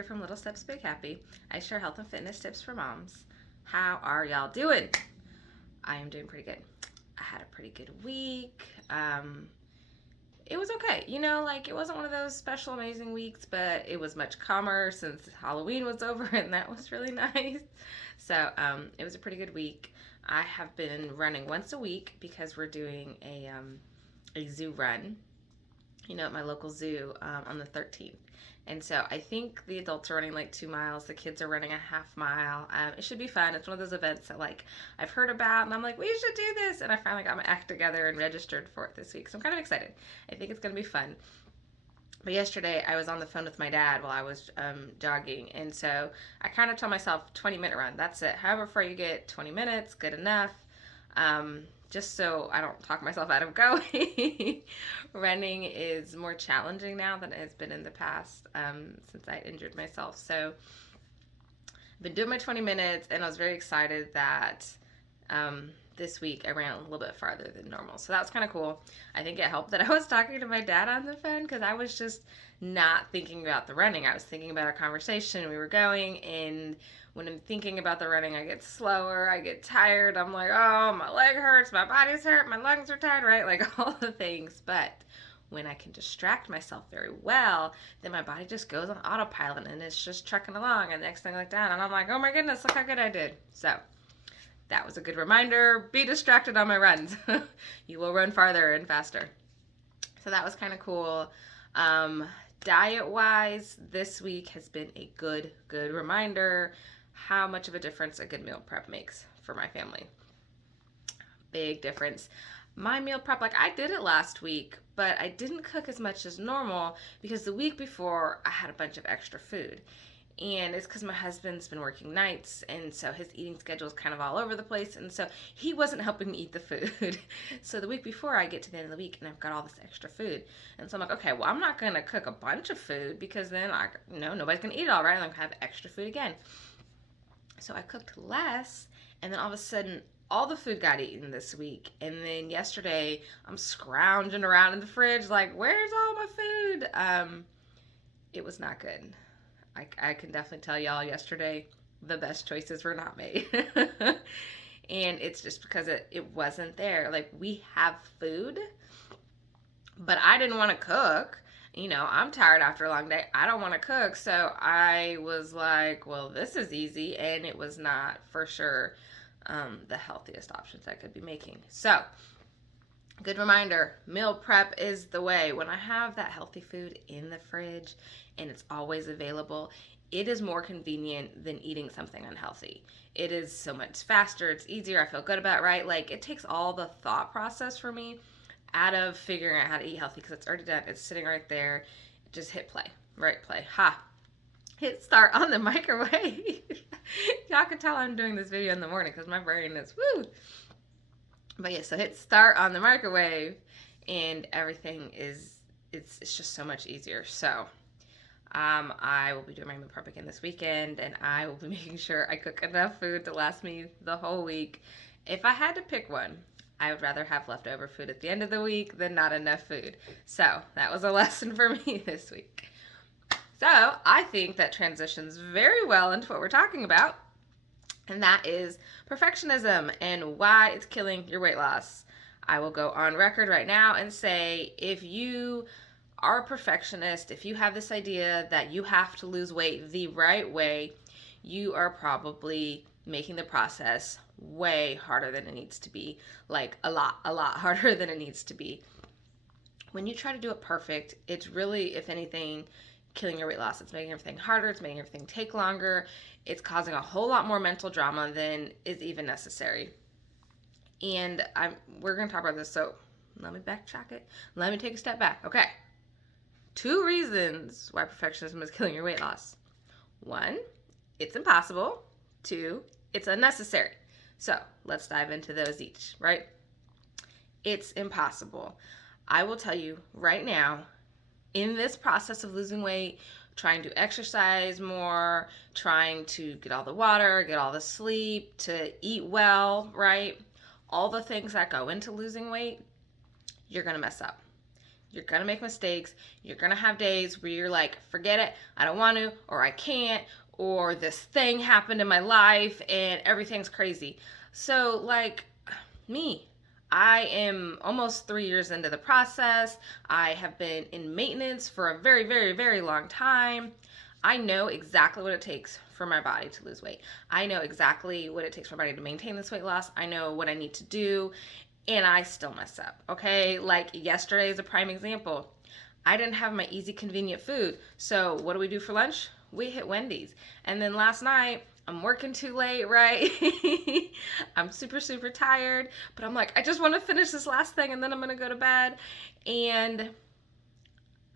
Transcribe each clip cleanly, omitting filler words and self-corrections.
here from Little Steps Big Happy. I share health and fitness tips for moms. How are y'all doing? I am doing pretty good. I had a pretty good week. It was okay. It wasn't one of those special amazing weeks, but it was much calmer since Halloween was over, and that was really nice. So it was a pretty good week. I have been running once a week because we're doing a zoo run, at my local zoo on the 13th. And so I think the adults are running like 2 miles. The kids are running a half mile. It should be fun. It's one of those events that I've heard about, and I'm like, we should do this. And I finally got my act together and registered for it this week. So I'm kind of excited. I think it's going to be fun. But yesterday I was on the phone with my dad while I was jogging. And so I kind of told myself 20-minute run. That's it. However far you get, 20 minutes, good enough. Just so I don't talk myself out of going. Running is more challenging now than it has been in the past since I injured myself. So I've been doing my 20 minutes, and I was very excited that this week I ran a little bit farther than normal. So that was kind of cool. I think it helped that I was talking to my dad on the phone because I was just not thinking about the running. I was thinking about our conversation. We were going, and when I'm thinking about the running, I get slower, I get tired. I'm like, oh, my leg hurts, my body's hurt, my lungs are tired, right? Like all the things. But when I can distract myself very well, then my body just goes on autopilot and it's just trucking along. And the next thing like that, and I'm like, oh my goodness, look how good I did. So that was a good reminder. Be distracted on my runs. You will run farther and faster. So that was kind of cool. Diet-wise, this week has been a good reminder how much of a difference a good meal prep makes for my family. Big difference. My meal prep, I did it last week, but I didn't cook as much as normal because the week before I had a bunch of extra food. And it's because my husband's been working nights, and so his eating schedule is kind of all over the place, and so he wasn't helping me eat the food. So the week before, I get to the end of the week, and I've got all this extra food. And so I'm like, okay, well, I'm not going to cook a bunch of food because then, nobody's going to eat it all, right? I'm going to have extra food again. So I cooked less, and then all of a sudden, all the food got eaten this week. And then yesterday, I'm scrounging around in the fridge like, where's all my food? It was not good. I can definitely tell y'all yesterday the best choices were not made. And it's just because it wasn't there. We have food, but I didn't want to cook. I'm tired after a long day. I don't want to cook. So I was like, well, this is easy. And it was not for sure the healthiest options I could be making. So good reminder, meal prep is the way. When I have that healthy food in the fridge and it's always available, it is more convenient than eating something unhealthy. It is so much faster, it's easier, I feel good about it, right? It takes all the thought process for me out of figuring out how to eat healthy because it's already done. It's sitting right there. Just hit play, right? Play. Ha! Hit start on the microwave. Y'all can tell I'm doing this video in the morning because my brain is woo. But yeah, so hit start on the microwave and everything it's just so much easier. So I will be doing my meal prep again this weekend, and I will be making sure I cook enough food to last me the whole week. If I had to pick one, I would rather have leftover food at the end of the week than not enough food. So that was a lesson for me this week. So I think that transitions very well into what we're talking about. And that is perfectionism and why it's killing your weight loss. I will go on record right now and say if you are a perfectionist, if you have this idea that you have to lose weight the right way, you are probably making the process way harder than it needs to be. A lot harder than it needs to be. When you try to do it perfect, it's really, if anything, killing your weight loss. It's making everything harder. It's making everything take longer. It's causing a whole lot more mental drama than is even necessary. And we're going to talk about this, so let me backtrack it. Let me take a step back. Okay. 2 reasons why perfectionism is killing your weight loss. 1, it's impossible. 2, it's unnecessary. So let's dive into those each, right? It's impossible. I will tell you right now, in this process of losing weight, trying to exercise more, trying to get all the water, get all the sleep, to eat well, right? All the things that go into losing weight, you're going to mess up. You're going to make mistakes. You're going to have days where you're like, forget it, I don't want to, or I can't, or this thing happened in my life and everything's crazy. So, like me, I am almost 3 years into the process. I have been in maintenance for a very, very, very long time. I know exactly what it takes for my body to lose weight. I know exactly what it takes for my body to maintain this weight loss. I know what I need to do, and I still mess up. Okay, like yesterday is a prime example. I didn't have my easy, convenient food. So what do we do for lunch? We hit Wendy's. And then last night, I'm working too late, right? I'm super, super tired. But I'm like, I just want to finish this last thing and then I'm going to go to bed. And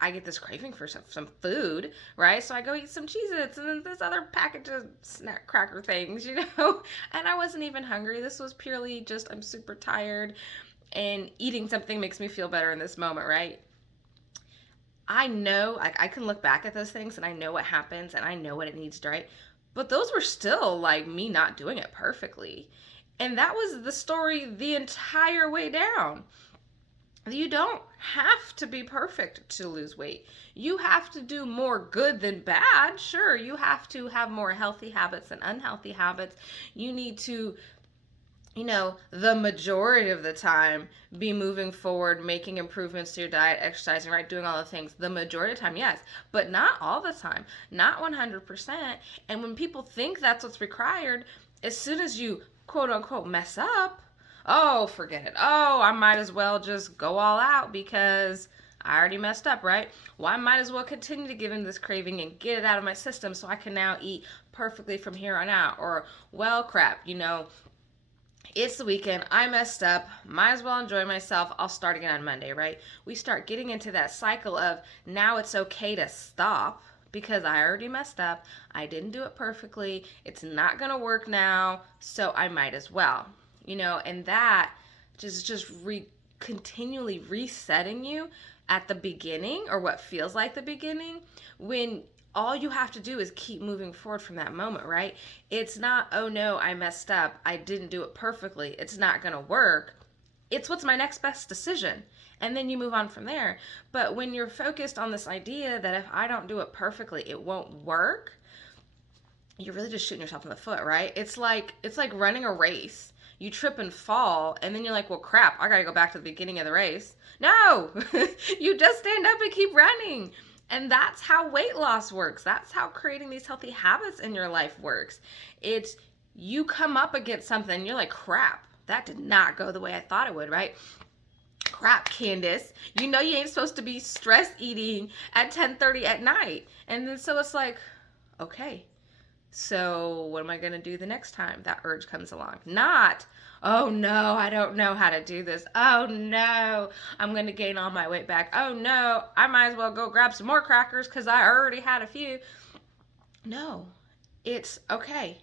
I get this craving for some food, right? So I go eat some Cheez-Its and then this other package of snack cracker things, you know? And I wasn't even hungry. This was purely just, I'm super tired and eating something makes me feel better in this moment, right? I know I can look back at those things and I know what happens and I know what it needs to, right? But those were still like me not doing it perfectly. And that was the story the entire way down. You don't have to be perfect to lose weight. You have to do more good than bad. Sure, you have to have more healthy habits than unhealthy habits. You need to, the majority of the time be moving forward, making improvements to your diet, exercising, right, doing all the things. The majority of the time, yes, but not all the time, not 100%. And when people think that's what's required, as soon as you quote unquote mess up, oh, forget it. Oh, I might as well just go all out because I already messed up, right? Well, I might as well continue to give in this craving and get it out of my system so I can now eat perfectly from here on out. Or, well, crap, it's the weekend. I messed up. Might as well enjoy myself. I'll start again on Monday, right? We start getting into that cycle of now it's okay to stop because I already messed up. I didn't do it perfectly. It's not going to work now, so I might as well. And that continually resetting you at the beginning, or what feels like the beginning, when all you have to do is keep moving forward from that moment, right? It's not, oh no, I messed up, I didn't do it perfectly, it's not gonna work. It's what's my next best decision. And then you move on from there. But when you're focused on this idea that if I don't do it perfectly, it won't work, you're really just shooting yourself in the foot, right? It's like running a race. You trip and fall, and then you're like, well, crap, I gotta go back to the beginning of the race. No, you just stand up and keep running. And that's how weight loss works. That's how creating these healthy habits in your life works. It's you come up against something, you're like, crap, that did not go the way I thought it would, right? Crap, Candace, you ain't supposed to be stress eating at 10:30 at night. And then so it's like, okay, so what am I going to do the next time that urge comes along? Not, oh no, I don't know how to do this. Oh no, I'm going to gain all my weight back. Oh no, I might as well go grab some more crackers because I already had a few. No, it's okay.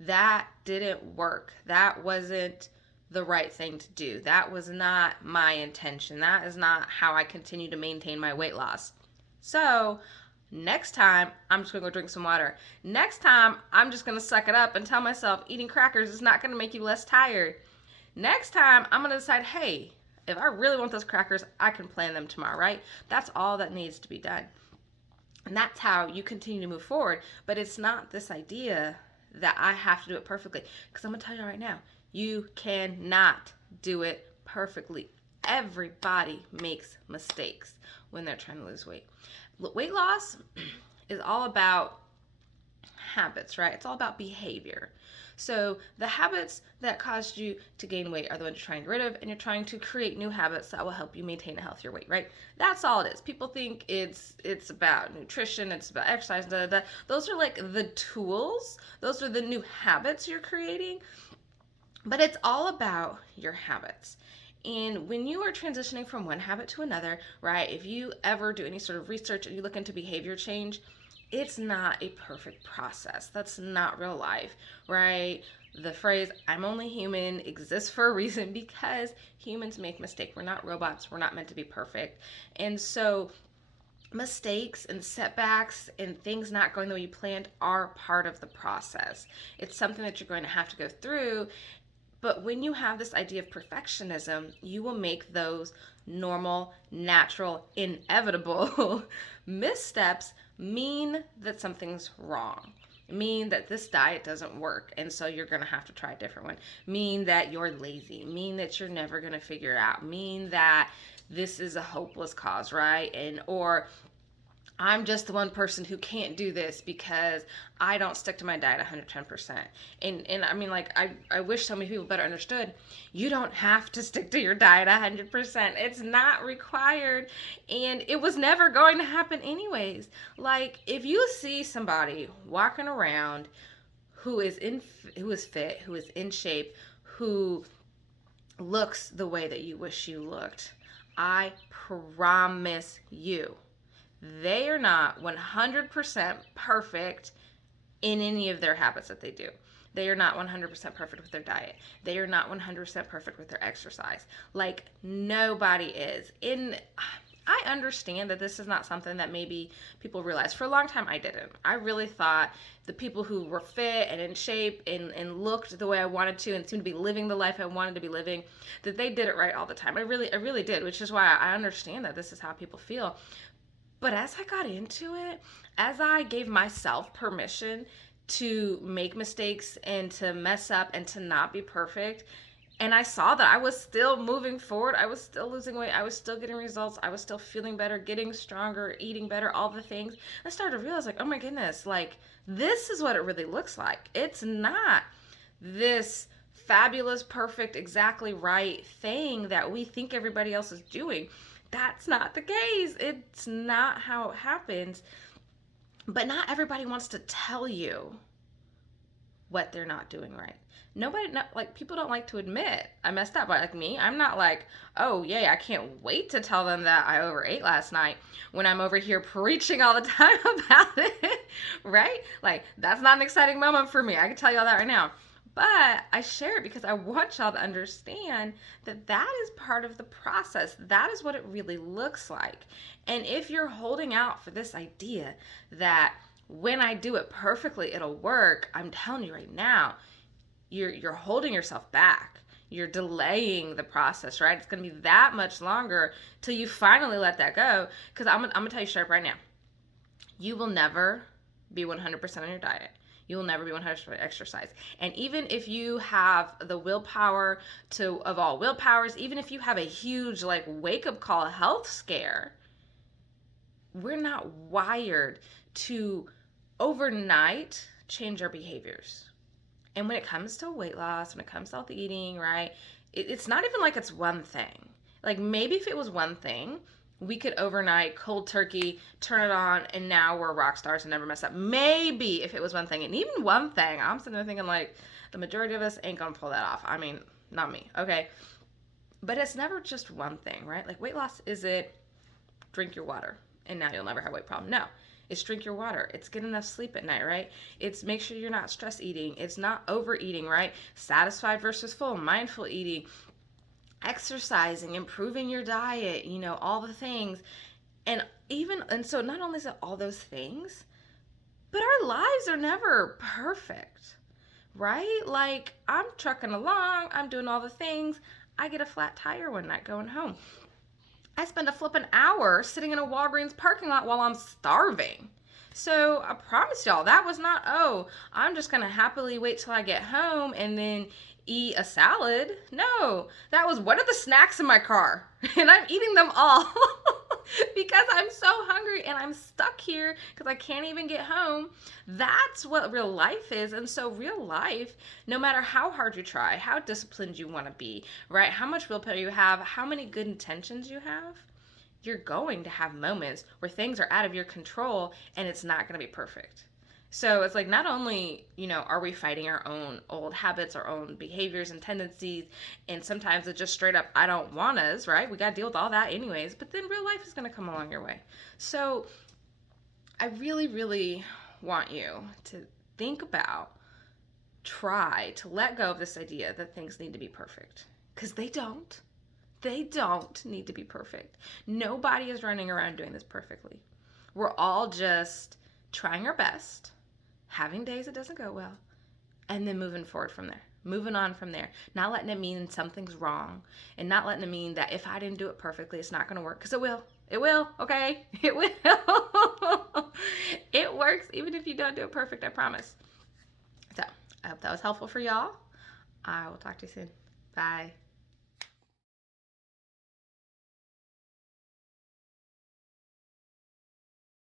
That didn't work. That wasn't the right thing to do. That was not my intention. That is not how I continue to maintain my weight loss. So, next time, I'm just going to go drink some water. Next time, I'm just going to suck it up and tell myself eating crackers is not going to make you less tired. Next time, I'm going to decide, hey, if I really want those crackers, I can plan them tomorrow, right? That's all that needs to be done. And that's how you continue to move forward. But it's not this idea that I have to do it perfectly. Because I'm going to tell you right now, you cannot do it perfectly. Everybody makes mistakes when they're trying to lose weight. Weight loss is all about habits, right? It's all about behavior. So the habits that caused you to gain weight are the ones you're trying to get rid of, and you're trying to create new habits that will help you maintain a healthier weight, right? That's all it is. People think it's about nutrition, it's about exercise, da, da, da. Those are like the tools. Those are the new habits you're creating. But it's all about your habits. And when you are transitioning from one habit to another, right, if you ever do any sort of research and you look into behavior change, it's not a perfect process. That's not real life, right? The phrase, I'm only human, exists for a reason because humans make mistakes. We're not robots. We're not meant to be perfect. And so mistakes and setbacks and things not going the way you planned are part of the process. It's something that you're going to have to go through. But when you have this idea of perfectionism, you will make those normal, natural, inevitable missteps mean that something's wrong. Mean that this diet doesn't work, and so you're gonna have to try a different one. Mean that you're lazy. Mean that you're never gonna figure it out. Mean that this is a hopeless cause, right? And or I'm just the one person who can't do this because I don't stick to my diet 110%. And I mean, like, I wish so many people better understood. You don't have to stick to your diet 100%. It's not required. And it was never going to happen anyways. Like, if you see somebody walking around who is fit, who is in shape, who looks the way that you wish you looked, I promise you they are not 100% perfect in any of their habits that they do. They are not 100% perfect with their diet. They are not 100% perfect with their exercise. Like, nobody is. I understand that this is not something that maybe people realize. For a long time, I didn't. I really thought the people who were fit and in shape and looked the way I wanted to and seemed to be living the life I wanted to be living, that they did it right all the time. I really did, which is why I understand that this is how people feel. But as I got into it, as I gave myself permission to make mistakes and to mess up and to not be perfect, and I saw that I was still moving forward, I was still losing weight, I was still getting results, I was still feeling better, getting stronger, eating better, all the things, I started to realize, like, oh my goodness, like, this is what it really looks like. It's not this fabulous, perfect, exactly right thing that we think everybody else is doing. That's not the case. It's not how it happens. But not everybody wants to tell you what they're not doing right. Nobody, not, like, people don't like to admit I messed up. Like me, I'm not like, oh yay, I can't wait to tell them that I overate last night when I'm over here preaching all the time about it, right? Like, that's not an exciting moment for me. I can tell you all that right now. But I share it because I want y'all to understand that that is part of the process. That is what it really looks like. And if you're holding out for this idea that when I do it perfectly, it'll work, I'm telling you right now, you're holding yourself back. You're delaying the process, right? It's going to be that much longer till you finally let that go. Because I'm going to tell you straight up right now, you will never be 100% on your diet. You will never be 100% exercise. And even if you have the willpower of all willpowers, even if you have a huge, like, wake up call health scare, we're not wired to overnight change our behaviors. And when it comes to weight loss, when it comes to healthy eating, right, it's not even like it's one thing. Like, maybe if it was one thing, we could overnight, cold turkey, turn it on, and now we're rock stars and never mess up. Maybe if it was one thing. And even one thing, I'm sitting there thinking, like, the majority of us ain't gonna pull that off. I mean, not me, okay? But it's never just one thing, right? Like, weight loss, is it drink your water and now you'll never have a weight problem? No. It's drink your water. It's get enough sleep at night, right? It's make sure you're not stress eating. It's not overeating, right? Satisfied versus full, mindful eating, exercising, improving your diet, all the things. And so not only is it all those things, but our lives are never perfect, right? Like, I'm trucking along, I'm doing all the things. I get a flat tire one night going home. I spend a flippin' hour sitting in a Walgreens parking lot while I'm starving. So I promise y'all, that was not, oh, I'm just going to happily wait till I get home and then eat a salad. No, that was, what are the snacks in my car? And I'm eating them all because I'm so hungry and I'm stuck here because I can't even get home. That's what real life is. And so real life, no matter how hard you try, how disciplined you want to be, right? How much willpower you have, how many good intentions you have, you're going to have moments where things are out of your control and it's not going to be perfect. So it's like, not only, are we fighting our own old habits, our own behaviors and tendencies, and sometimes it's just straight up, I don't want us, right? We got to deal with all that anyways, but then real life is going to come along your way. So I really, really want you to think about, try to let go of this idea that things need to be perfect, because they don't. They don't need to be perfect. Nobody is running around doing this perfectly. We're all just trying our best, having days it doesn't go well, and then moving forward from there. moving on from there, not letting it mean something's wrong, and not letting it mean that if I didn't do it perfectly, it's not going to work, because it will, okay? It will. It works even if you don't do it perfect, I promise. So I hope that was helpful for y'all. I will talk to you soon. Bye.